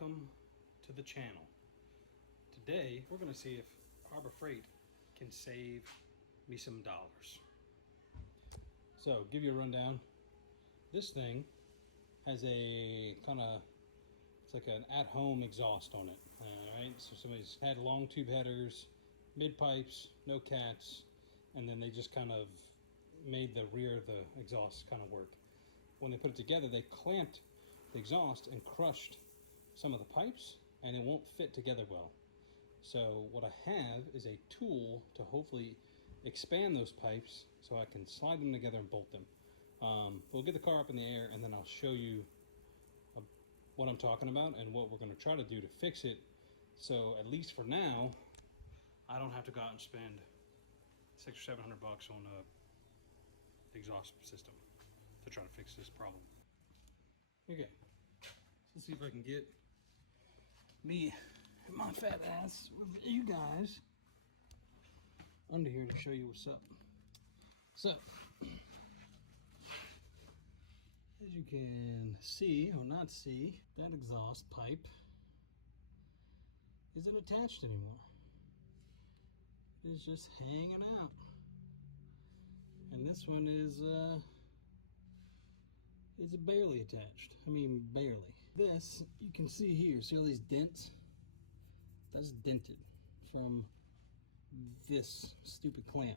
welcome to the channel. Today we're going to see if Harbor Freight can save me some dollars. So, give you a rundown. This thing has a kind of, it's like an at-home exhaust on it. Alright, so somebody's had long tube headers, mid pipes, no cats, and then they just kind of made the rear of the exhaust kind of work. When they put it together, they clamped the exhaust and crushed some of the pipes, and it won't fit together well. So what I have is a tool to hopefully expand those pipes so I can slide them together and bolt them. We'll get the car up in the air, and then I'll show you what I'm talking about and what we're going to try to do to fix it. So at least for now, I don't have to go out and spend $600 or $700 on a exhaust system to try to fix this problem. Okay, let's see if I can get me and my fat ass with you guys under here to show you what's up. So, as you can see or not see, that exhaust pipe isn't attached anymore. It's just hanging out. And this one is it's barely attached. I mean, barely. This, you can see here, see all these dents? That's dented from this stupid clamp.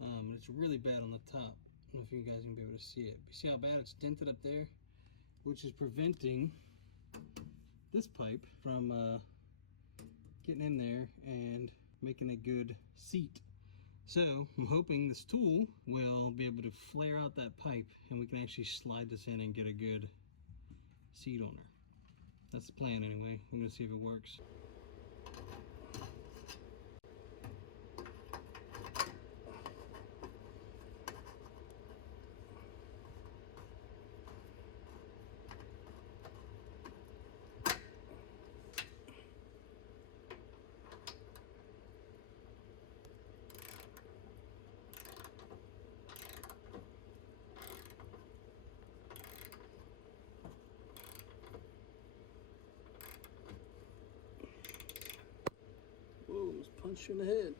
And it's really bad on the top. I don't know if you guys can be able to see it. But you see how bad it's dented up there? Which is preventing this pipe from getting in there and making a good seat. So I'm hoping this tool will be able to flare out that pipe and we can actually slide this in and get a good seat on her. That's the plan anyway. I'm gonna see if it works. Whoa, almost punched you in the head.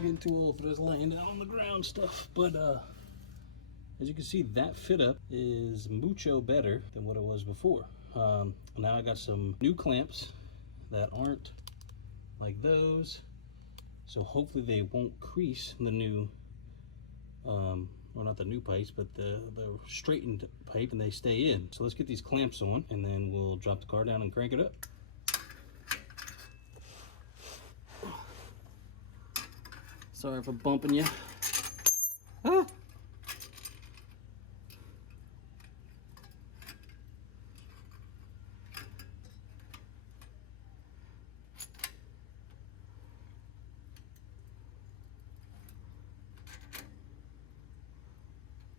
Getting too old for this laying down on the ground stuff, but as you can see, that fit up is mucho better than what it was before. Now I got some new clamps that aren't like those, so hopefully they won't crease the new well, not the new pipes, but the straightened pipe, and they stay in. So let's get these clamps on, and then we'll drop the car down and crank it up. Sorry for bumping you. Ah!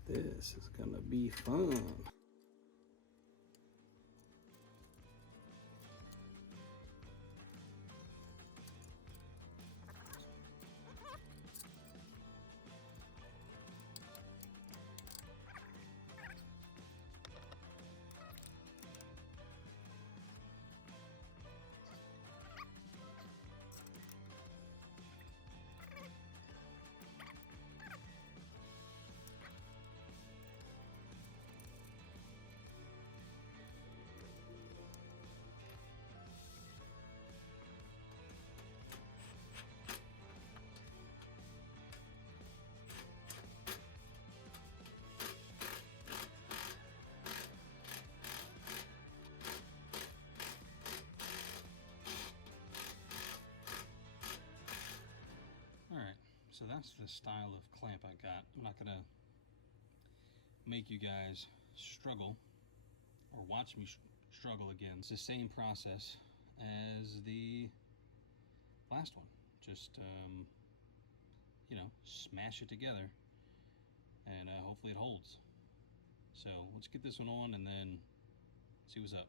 This is gonna be fun. So that's the style of clamp I got. I'm not gonna make you guys struggle or watch me struggle again. It's the same process as the last one. Just you know, smash it together, and hopefully it holds. So let's get this one on and then see what's up.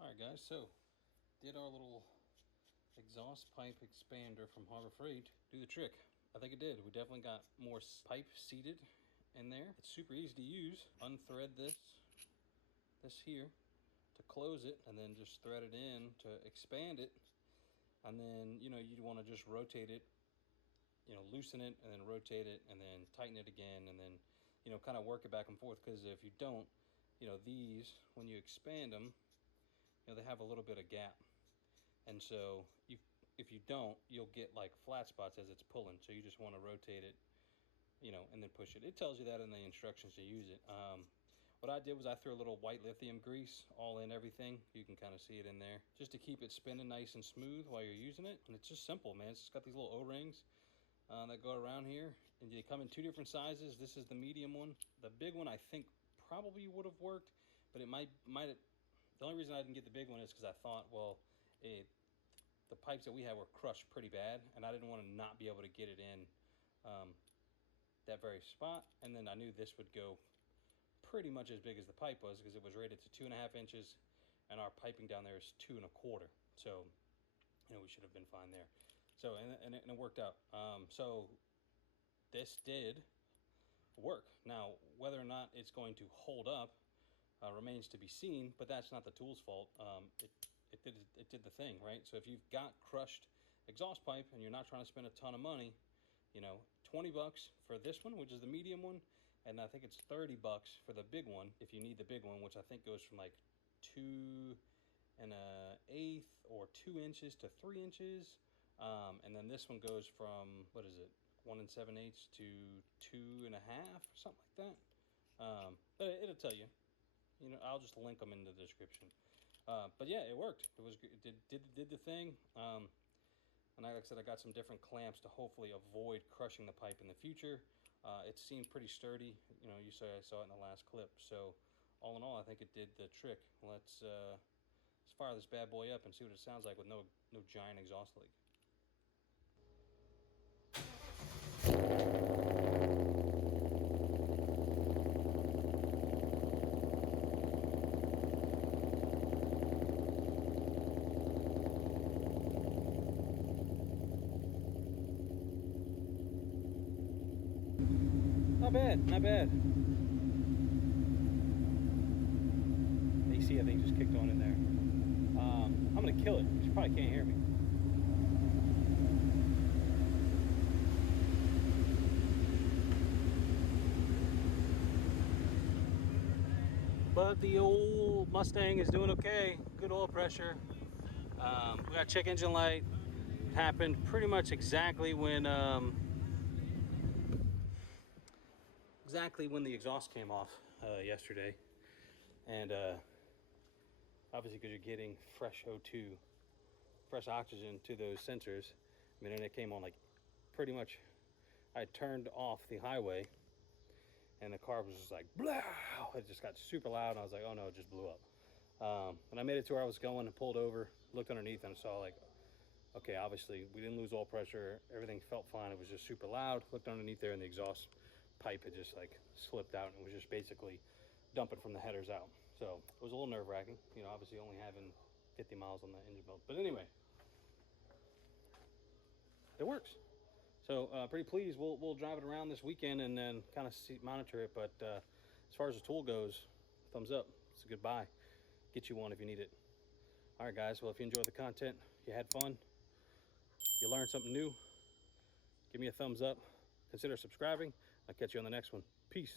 All right, guys. So did our little exhaust pipe expander from Harbor Freight do the trick? I think it did. We definitely got more pipe seated in there. It's super easy to use. Unthread this here to close it, and then just thread it in to expand it. And then, you know, you'd want to just rotate it, you know, loosen it and then rotate it and then tighten it again, and then, you know, kind of work it back and forth. Because if you don't, you know, these, when you expand them, you know, they have a little bit of gap. And so if you don't, you'll get like flat spots as it's pulling. So you just want to rotate it, you know, and then push it. It tells you that in the instructions to use it. What I did was I threw a little white lithium grease all in everything. You can kind of see it in there, just to keep it spinning nice and smooth while you're using it. And it's just simple, man. It's just got these little O-rings that go around here, and they come in 2 different sizes. This is the medium one. The big one I think probably would have worked, but it might. The only reason I didn't get the big one is because I thought, well, the pipes that we had were crushed pretty bad, and I didn't want to not be able to get it in that very spot. And then I knew this would go pretty much as big as the pipe was, because it was rated to 2.5 inches, and our piping down there is 2 1/4. So, you know, we should have been fine there. So, and it worked out. So this did work. Now, whether or not it's going to hold up remains to be seen, but that's not the tool's fault. It did the thing, right? So if you've got crushed exhaust pipe and you're not trying to spend a ton of money, you know, 20 bucks for this one, which is the medium one, and I think it's 30 bucks for the big one if you need the big one, which I think goes from like 2 1/8 or 2 inches to 3 inches. And then this one goes from, what is it, 1 7/8 to 2 1/2, something like that. But it'll tell you. You know, I'll just link them in the description. But yeah, it worked. It did the thing. And like I said, I got some different clamps to hopefully avoid crushing the pipe in the future. It seemed pretty sturdy. You know, I saw it in the last clip. So all in all, I think it did the trick. Let's fire this bad boy up and see what it sounds like with no giant exhaust leak. Not bad, not bad. AC, I think, just kicked on in there. I'm gonna kill it. You probably can't hear me. But the old Mustang is doing okay. Good oil pressure. We got check engine light. It happened pretty much exactly when the exhaust came off yesterday, and obviously because you're getting fresh O2, fresh oxygen to those sensors. I mean, and it came on like pretty much. I turned off the highway, and the car was just like blah. It just got super loud, and I was like, oh no, it just blew up. And I made it to where I was going and pulled over, looked underneath, and I saw like, okay, obviously we didn't lose oil pressure. Everything felt fine. It was just super loud. Looked underneath there, and the exhaust pipe had just like slipped out, and it was just basically dumping from the headers out. So it was a little nerve-wracking, you know, obviously only having 50 miles on the engine belt. But anyway, it works. So pretty pleased. We'll drive it around this weekend and then kind of monitor it. But as far as the tool goes, thumbs up. It's a good buy. Get you one if you need it. All right, guys. Well, if you enjoyed the content, you had fun, you learned something new, give me a thumbs up. Consider subscribing. I'll catch you on the next one. Peace.